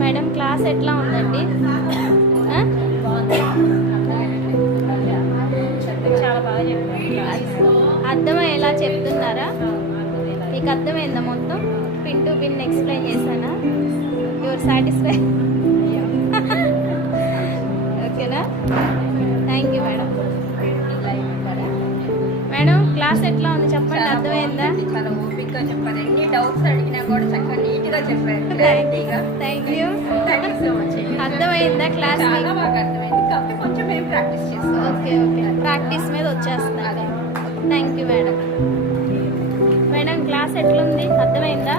Madam class ఎట్లా ఉందండి? చాలా బాగా చెప్పారు. అర్థమయ్యేలా చెప్తున్నారా? మీకు అర్థమైందా మొత్తం? పిన్ టు పిన్ ఎక్స్ప్లెయిన్ చేశానా? Your satisfy? ఓకేనా? Thank you madam. Madam class ఎట్లా ఉంది చెప్పండి, అర్థమైందా? చాలా ఓపికగా చెప్పారు. ఎన్ని డౌట్స్ అడిగినా కూడా చక్కగా నీట్గా చెప్పారు. Thank you. So much. అర్థమైందా క్లాస్? చాలా బాగా అర్థమైంది. కాబట్టి కొంచెం మేము ప్రాక్టీస్ చేస్తాం. ఓకే ఓకే, ప్రాక్టీస్ మీద వచ్చేస్తున్నారు. Thank you madam. Madam class ఎట్లుంది, అర్థమైందా?